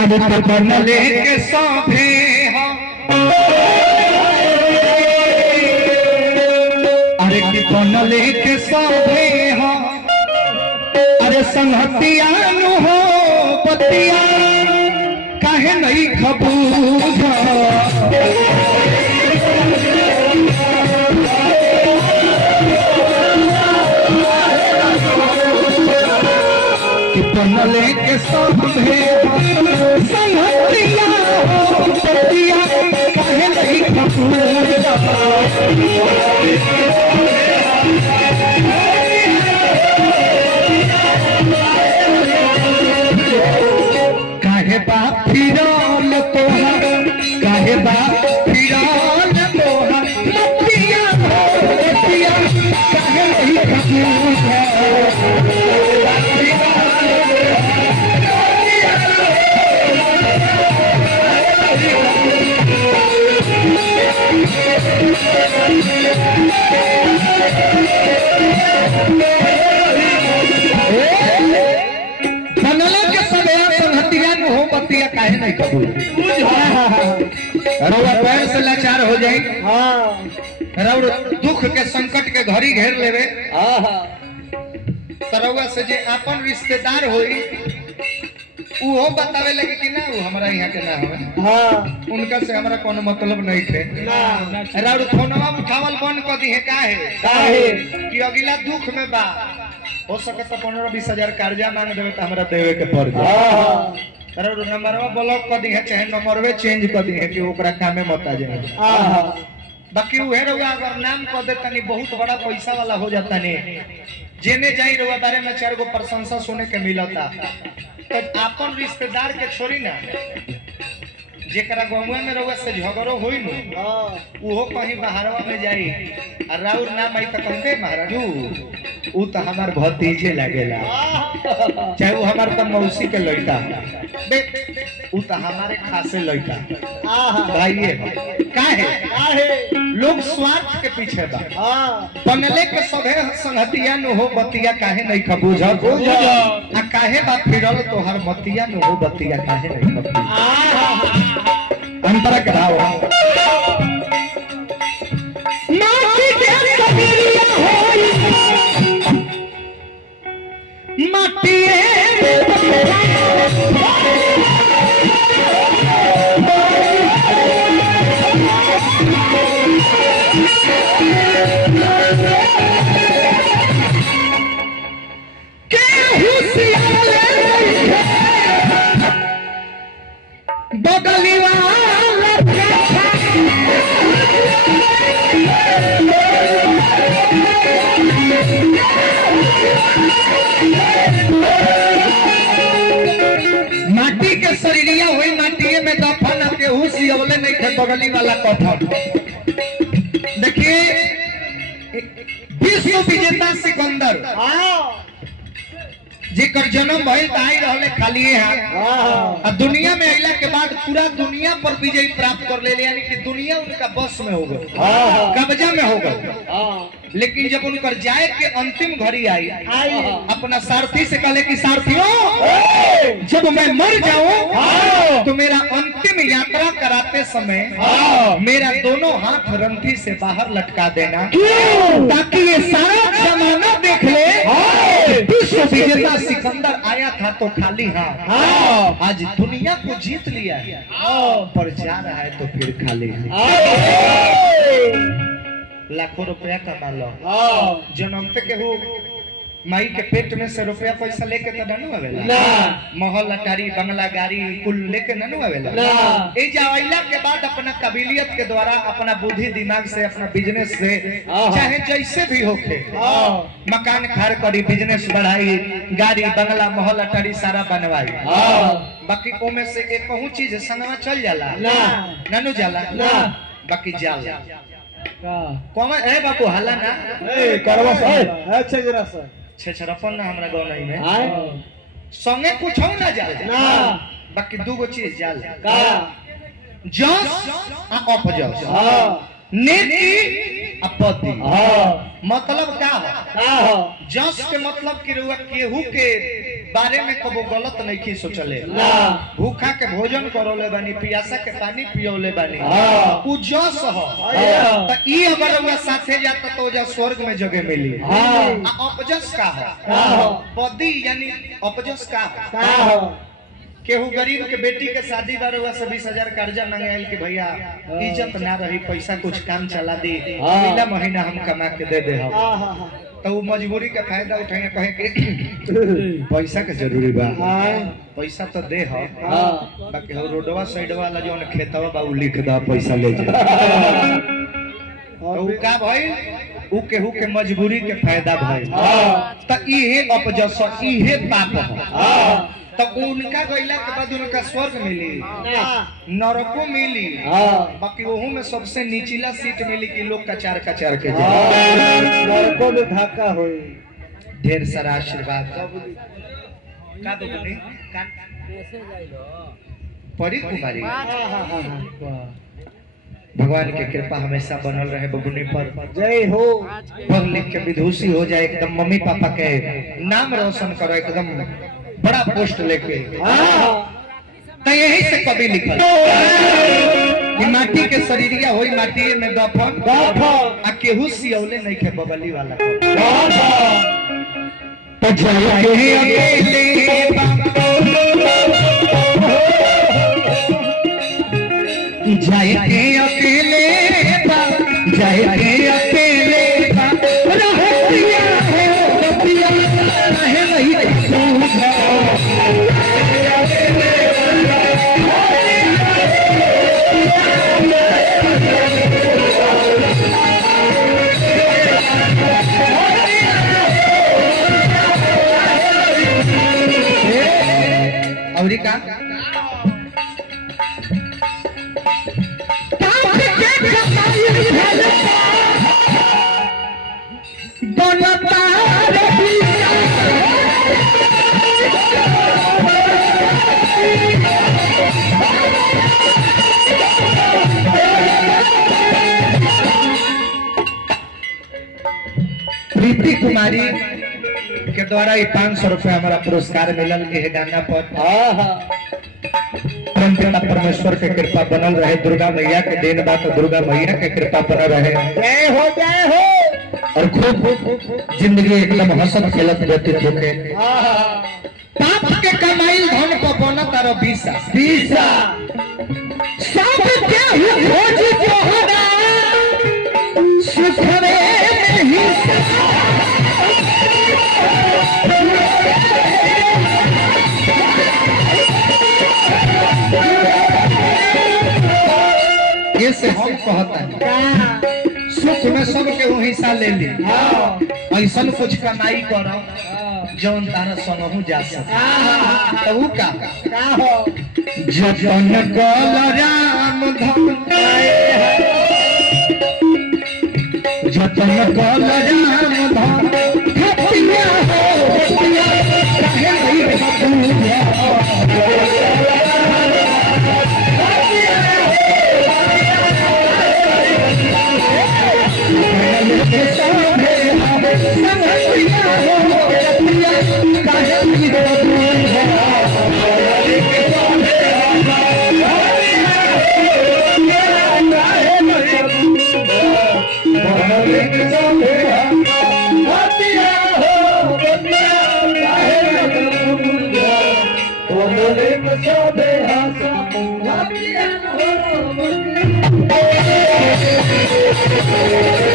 अरे बनले के सभे अरे बनले के सभे अरे संहतिया हो पतिया काहे नहीं खबूझा बनले के सभे संहतिया हो पतिया काहे नहीं खबूझा काहे बाप फिरल तोहर काहे बाप फिरल तोहर लतिया लतिया काहे नहीं खबूझा काहे नहीं कबूल रउआ पैर से लाचार हो जाई रउआ दुख के संकट के घड़ी घेर लेवे रउआ से जे अपन रिश्तेदार होई वो बतावे लगे कि ना वो हमारा यहाँ के ना हवे उनका से हमारा कोनो मतलब नहीं थे रउआ फोनवा उठावल बंद कर दी है काहे कि अगला दुख में बा हो सके तो 15-20 हजार कर्जा मांग देवे तो हमरा देवे के पड़ जाए नंबरवा ब्लॉक कर दी है चाहे नंबरवे चेंज कर दी है कि ओकरा कामे मत आ जाए बाकी उहे रउआ अगर नाम कर दे तनी बहुत बड़ा पैसा वाला हो जाता ने जेने जाई रउआ बारे में 4 गो प्रशंसा सुने के मिलता तो अपन रिश्तेदार के छोड़ी ना जेकरा गौवा में रउआ से झगड़ो होई नु उहो कहीं बाहरवा में जाई आ राउर नाम आई त कहते महाराजू उ त हमार भतीजे लागेला चाहे वो हमार त मौसी के लड़का बे उ त हमारे खासे लड़का भाई काहे लोग स्वार्थ के पीछे बा बनले के सभे संगतिया न हो बतिया काहे नहीं खबूझ आ काहे बा फिरल तोहर मतिया न हो बतिया काहे नहीं खबूझ अंतर कराओ माटी के कबिरिया होई माटी के हुसियार बगली वाला माटी के शरीरिया हुई माटी में दफन के हुसियावले नहीं थे बगली वाला कफन देखिए विश्व विजेता सिकंदर जेकर जन्म भइल आई रहले खाली हाथ और दुनिया में आइला के बाद पूरा दुनिया पर विजय प्राप्त कर ले यानी कि दुनिया उनका बस में हो गई कब्जा में हो गई लेकिन जब उनकर जाए के अंतिम घड़ी आई अपना सारथी से कहले कि सारथियों जब मैं मर जाऊं तो मेरा अंतिम यात्रा कराते समय मेरा दोनों हाथ रंथी से बाहर लटका देना ताकि ये सारा जमाना देख ले विश्व विजेता सिकंदर आया था तो खाली हाथ आज दुनिया को जीत लिया है पर जा रहा है तो फिर खाली लाखों रुपया कमा लो जन्मते के हो माई के पेट में से रुपया पैसा लेके तो ननु आवेला ना महल अटारी बंगला गाड़ी कुल लेके ननु आवेला ना ए जावैला के बाद अपना काबिलियत के द्वारा अपना बुद्धि दिमाग से अपना बिजनेस से चाहे जैसे भी होके मकान खार करी बिजनेस बढ़ाई गाड़ी बंगला महल अटारी सारा बनवाई बाकी ओमे से एक कहूं चीज संगवा चल जाला ना ननु जाला ना बाकी जाला कौन ए बाबू हल्ला ना ए करवा अच्छा जरा सा छछरपन ना हमरा गांव नहीं में संगे कुछ हो ना जाला ना बाकी दू गो चीज जाला का जस आ अपजस नेकी अपति मतलब का हो जस के मतलब कि रुआ केहू के बारे में कबो गलत नहीं की सोचले भूखा के भोजन करोले बानी पियासा के पानी पियोले बानी उ जस हो त ई अगर हुआ साथे जाता तो जा स्वर्ग में जगह मिली अपजस का हो बदी यानी अपजस का हो केहू गरीब के बेटी के शादी दारुआ से 20,000 कर्जा मांगे कि भैया इज्जत ना रही पैसा कुछ काम चला दी पहला महीना हम कमा के दे दे तो वो मजबूरी का फायदा उठाएंगे कहे कि पैसा के जरूरी बा पैसा तो दे हो बाकी हो रोडवा साइड वाला जो खेतवा बा उ लिख दा पैसा ले जा तो का भाई उ केहू के मजबूरी के फायदा भाई त इहे अपजस इहे पाप हो तो उनका गइला के बाद उनका स्वर्ग मिली नरको मिली बाकी वहू में सबसे निचला सीट मिली कि लोग कचार कचार के नरको में धक्का होई ढेर सारा आशीर्वाद का दो बनी परी कुमारी भगवान की कृपा हमेशा बनल रहे बबुनी पर जय हो पढ़ लिख के विदुषी हो जाए एकदम मम्मी पापा के नाम रोशन करो एकदम बड़ा पोस्ट लेके तो यही से कभी लिखल कि माटी के शरीरिया होई माटी में दफन आ केहू सियौले नहीं खे बगली वाला तो जाए अकेले जाए अकेले जाए अकेले अमेरिका प्रीति कुमारी के द्वारा 500 रुपया हमारा पुरस्कार मिलल के गाना पर परमेश्वर के कृपा बनल रहे दुर्गा मैया के देन बात दुर्गा मैया के कृपा बनल रहे जय हो और खूब जिंदगी एकदम हंसत खेलत व्यतीत होके पाप के कमाई धन को बना तारो 20 सब के खोज तोहरा सुखरे नहीं ये से हम कहता है सुख में सब के हिस्सा ले ली ऐसा कुछ कमाई करो जौन तारा संगहु जा सके तो उ का हो जतन कल राम धन जतन कल राम धन खपिया हो खपिया काहे नहीं खपिया Oh,